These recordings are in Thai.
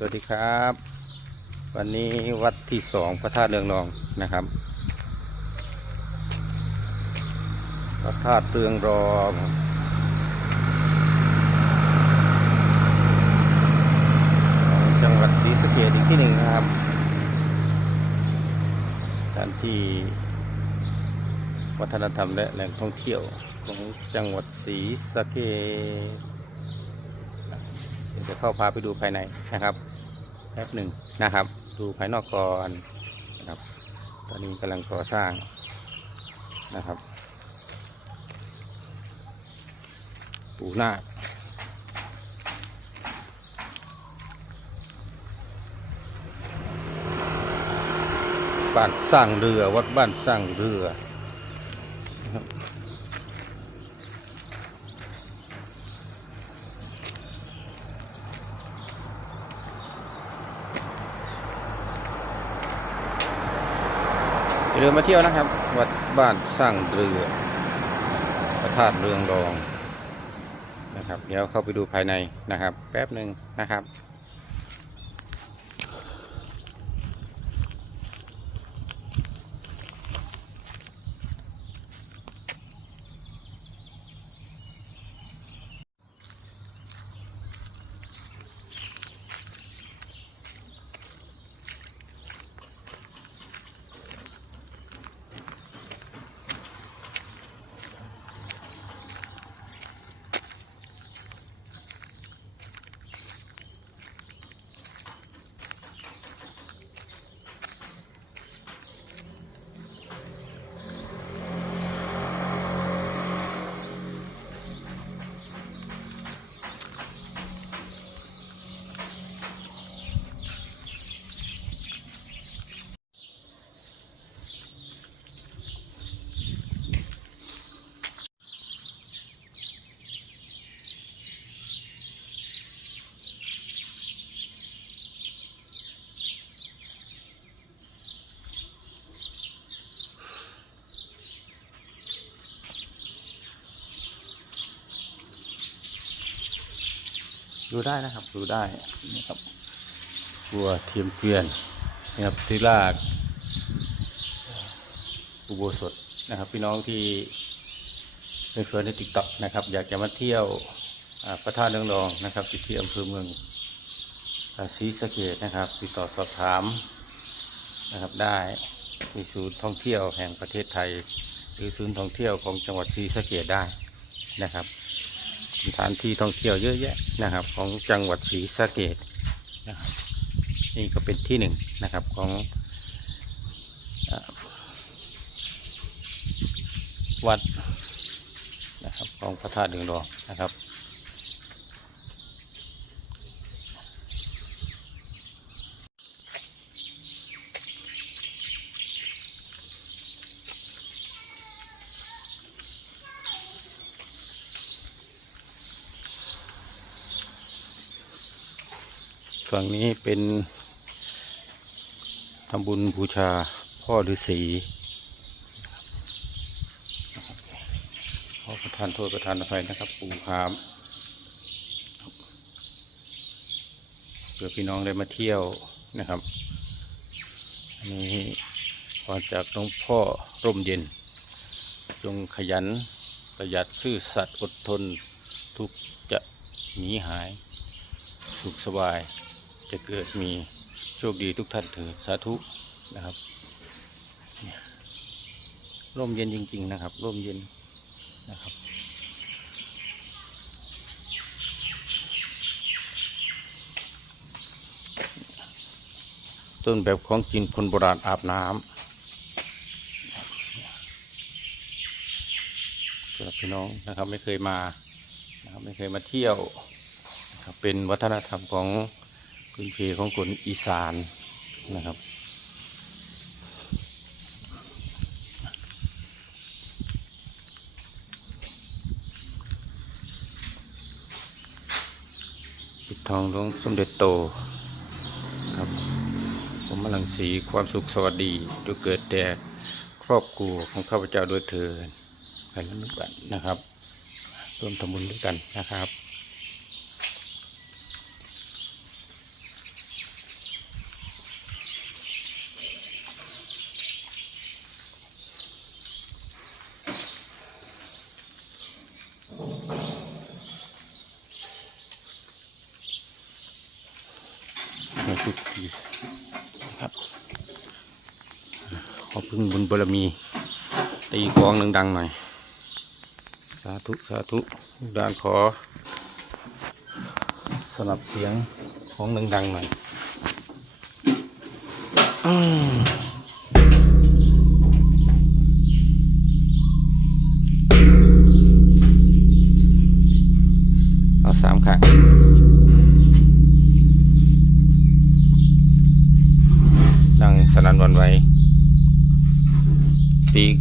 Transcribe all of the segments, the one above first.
สวัสดีครับ วันนี้วัดที่สองพระธาตุเรืองรองนะครับ พระธาตุเรืองรองของจังหวัดศรีสะเกษอีกที่หนึ่งนะครับสถานที่วัฒนธรรมและแหล่งท่องเที่ยวของจังหวัดศรีสะเกดจะเข้าพาไปดูภายในนะครับ ป๊บหนึ่งนะครับ ดูภายนอกก่อนนะครับ ตอนนี้กำลังก่อสร้างนะครับ ปูนาบ้านสร้างเรือวัดบ้านสร้างเรือนะครับ เรือมาเที่ยวนะครับ วัดบ้านสร้างเรือพระธาตุเรืองรองนะครับ เดี๋ยวเข้าไปดูภายในนะครับ แป๊บหนึ่งนะครับ ดูได้นะครับ ดูได้นะครับบัวเทียมเกวียนนะครับที่ลากอุโบสถนะครับ พี่น้องที่เป็นเพื่อนในติ๊กต็อกนะครับ อยากจะมาเที่ยวอ่าพระธาตุเรืองรองนะครับอยู่ที่อำเภอเมืองศรีสะเกดนะครับติดต่อสอบถามนะครับได้ที่ศูนย์ท่องเที่ยวแห่งประเทศไทย หรือศูนย์ท่องเที่ยวของจังหวัดศรีสะเกดได้นะครับ สถานที่ท่องเที่ยวเยอะแยะนะครับ ของจังหวัดศรีสะเกดนะครับนี่ก็เป็นที่หนึ่งนะครับของวัดนะครับของพระธาตุเดืองดองนะครับ ฝั่งนี้เป็นทำบุญบูชาพ่อฤาษีขอประทานโทษประทานอภัยนะครับปู่คามเพื่อพี่น้องได้มาเที่ยวนะครับอันนี้พรจากหลวงพ่อร่มเย็น จงขยันประหยัดซื่อสัตย์อดทนทุกจะหนีหาย สุขสบาย จะเกิดมีโชคดีทุกท่านเถิดสาธุนะครับร่มเย็นจริง ๆ นะครับ ร่มเย็นนะครับ ต้นแบบของจีนคนโบราณอาบน้ำสำหรับพี่น้องนะครับไม่เคยมานะครับไม่เคยมาเที่ยวนะครับเป็นวัฒนธรรมของ พื้นเพของคนอีสานนะครับ ปิดทองหลวงสมเด็จโตครับ ผมมลังสีความสุขสวัสดีจงเกิดแต่ครอบครัวของข้าพเจ้าด้วยเถิดไปแล้วกันนะครับ ร่วมทำบุญด้วยกันนะครับ ทุกทีนะครับ ขอพึ่งบุญบารมี ตีกองดังๆหน่อย สาธุ สาธุดานขอ สนับเสียงของดังๆหน่อย อืม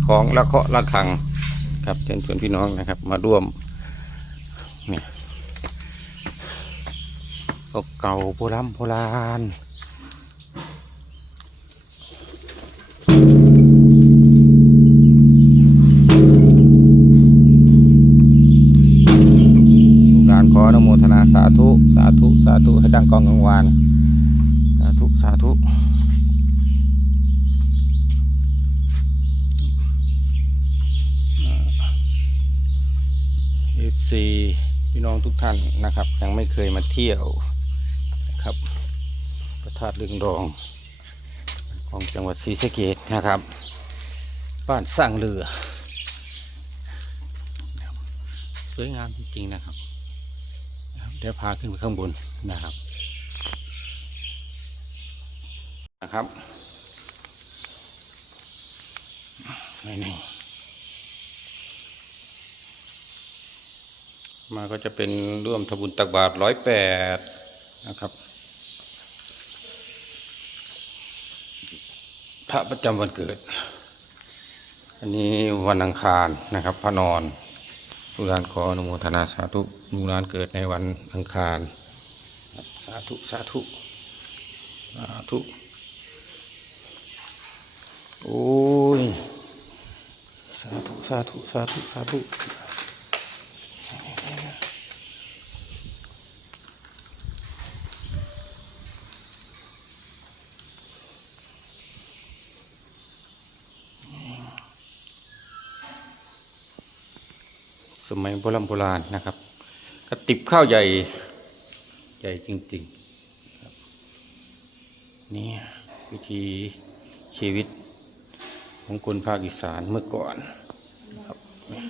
ของและเคาะระฆังครับเชิญชวนพี่น้องนะครับ มาร่วมเนี่ยเก่าโบราณโบราณกานขออนุโมทนาสาธุ สาธุ สาธุ ให้ดังกองกังวาน สาธุ สาธุ เอฟซีพี่น้องทุกท่านนะครับ ยังไม่เคยมาเที่ยวนะครับพระธาตุเรืองรอง ของจังหวัดศรีสะเกษนะครับ บ้านสร้างเรือ สวยงามจริงๆนะครับนะครับ เดี๋ยวพาขึ้นไปข้างบนนะครับนะครับนี่ มาก็จะเป็นร่วมทบุญตักบาตรร้อยแปดนะครับ พระประจำวันเกิด อันนี้วันอังคารนะครับ พระนอนลูกหลานขออนุโมทนาสาธุลูกหลานเกิดในวันอังคาร สาธุ สาธุ สาธุ โอ้ย สาธุ สาธุ สาธุ สาธุ สมัยโบราณโบราณนะครับ กระติบข้าวใหญ่ใหญ่จริงๆนี่วิธีชีวิตของคนภาคอีสานเมื่อก่อนครับเนี่ย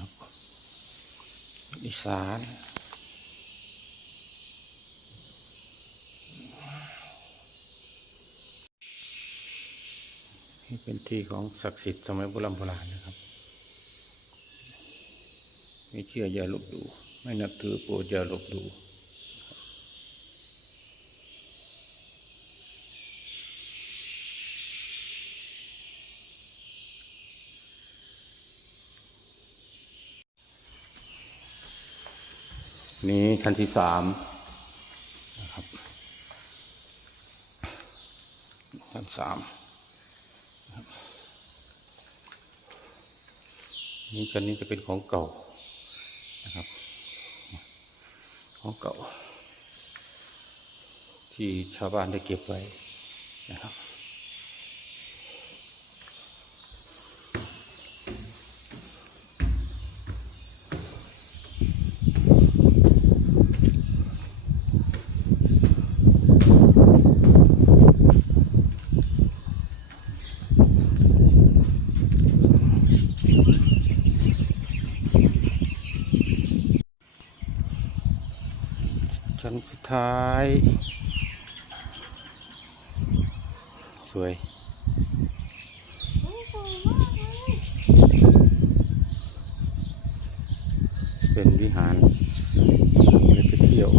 ครับอีสาน นี่เป็นที่ของศักดิ์สิทธิ์สมัยโบราณโบราณนะครับ ไม่เชื่ออย่าลบดู ไม่นับถือโปรดอย่าลบดูนี้ชั้นที่สามนะครับชั้นสาม นี่ชั้นนี้จะเป็นของเก่านะครับ ของเก่า ที่ชาวบ้านได้เก็บไว้นะครับ ชั้นสุด ท้าย สวยเป็นวิหารไปเที่ยว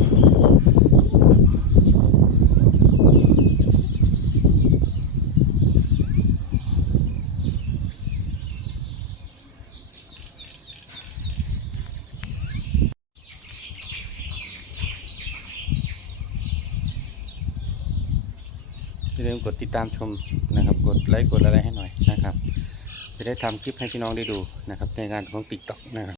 อย่าลืมกดติดตามชมนะครับ กดไลค์กดอะไรให้หน่อยนะครับ จะได้ทำคลิปให้พี่น้องได้ดูนะครับ ในงานของติ๊กต็อกนะครับ